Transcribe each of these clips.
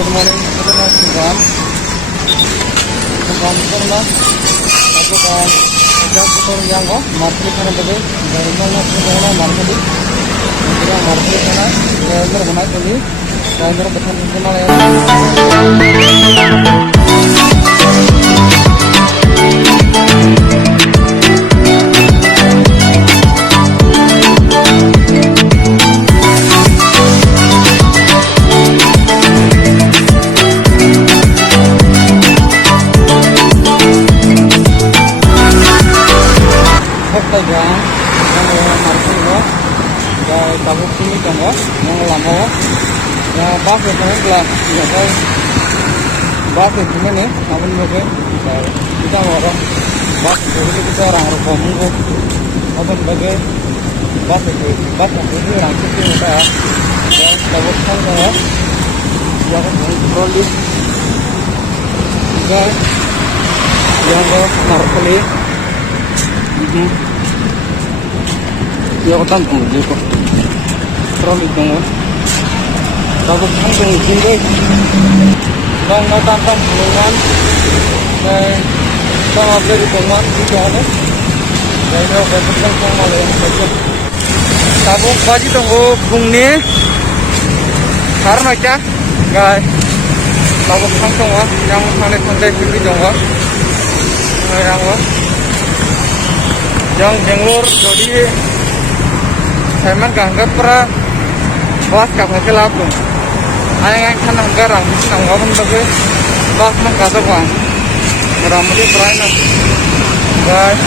Good morning, Sugam. Sugam karena aku kan sejak kotor yang kok market karena bagi dari mana mana market itu, kita market karena dari mana jadi dari mana betul betul mana ya. Yang market itu, dari tabuk sini kan yang lama, yang bas itu lah, jadi bas itu mana, namun mungkin kita orang bas itu kita orang kampung, namun bagi bas itu orang kecil kita, dan tabuk sana ya, yang troli, juga yang market ya kan kemudian kok terlalu tinggi tapi kan tinggi dan nggak tanpa peluang dan sama beli peluang itu ada dan itu betul sama yang betul tabuk baji tunggu bungni karena क्या guys tabuk langsung yang pandai sendiri dong yang Bangalore jadi saya menganggap para bos kapal kelabung ayang kan anggaran nanggapan bagi bos mengkasih uang meramati perayaan guys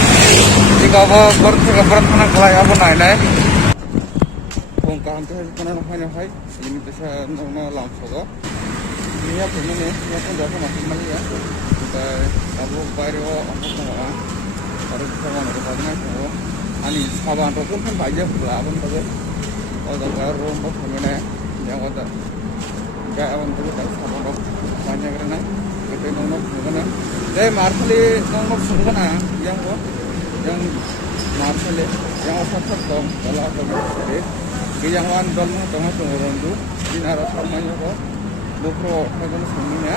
jika bos keberat mana kelai apa naik bongkar itu karena hai ini bisa langsung ini apa ini ya kan jatuh masih ya kita tabuk bayar apa semua harus sama orang semua ani saban rokun kan banyak belawan bagi orang kaya rumah punya yang ada gak awan bagi saban rok banyak karena kita nonok bukan jadi markli nonok bukan yang markli yang asal dong kalau bagi jadi yang wan dong orang tu di arah ramanya kok bukro kalau semuanya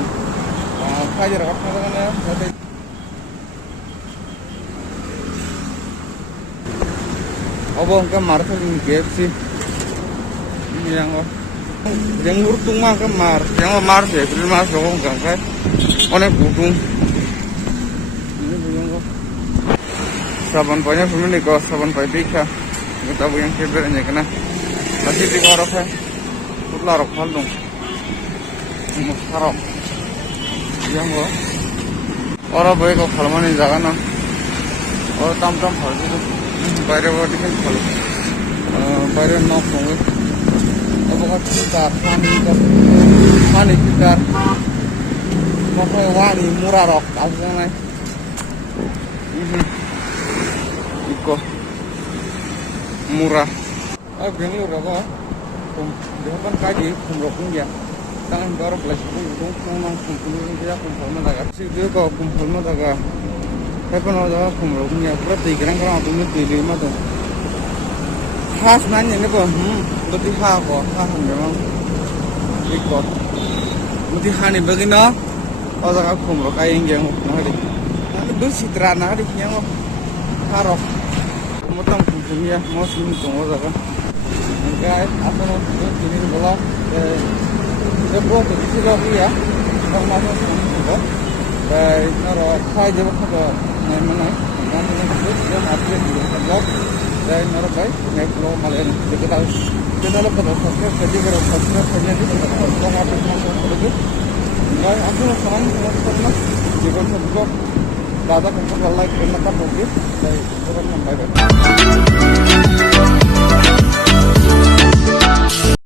kajar apa namanya jadi abang kan market ini KFC ini yang urtung mah kan yang market beli masuk kan kan onek butung ini butung kok saban banyak pemilik kok saban banyak kita yang kebernya kena masih di korok kan putlah rok dong musharap yang kok orang baik kok kalau mana jaga na orang tam hal itu বাইরে বডিকে ভালো বাইরের নখ সঙ্গে অবকাশ ফিল্টার পানি ফিল্টার মাথায় ওয়ানি মুরা রক আসবে ইকো মুরা আর বেঙ্গলোর রাখো যখন কাজে খুব রকম গিয়া tangan baru kelas itu memang kumpulin dia kumpul daga sih dia kok kumpul daga tapi kalau kumruknya berarti kira-kira itu nih lima tuh khas nanya nih kok berarti khas memang ikut berarti hani begini kalau aku kumruk kayak yang nari itu citra nari yang harap mutang kumpulnya mau sini tunggu daga guys apa nih ini bola Jepang itu sudah ya, kalau masuk itu, dari nara kai Jepang itu mana, nanti itu sudah masuk di Jepang, dari nara kai, naik pulau Malaysia, kita tahu, kita lalu pada saatnya kerja kerja di Jepang, kita masuk kerja, dari aku sekarang pernah Jepang itu, dapat untuk lalai kerana kan mungkin, dari Jepang sampai